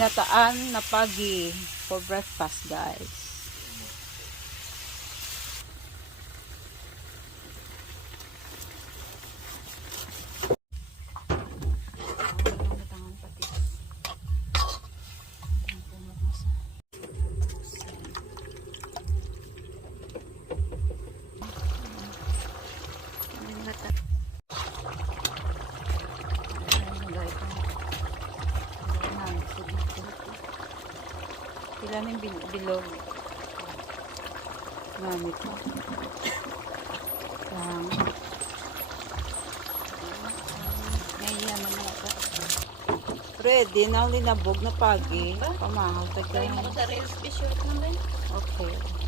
Ginataan na pagi for breakfast, guys. Sila ng bilog. Gamit ko. Lang. Ngayon naman ako. Ready na, linabog na pagi. Pamahal. Try mo ko sa real special naman. Okay.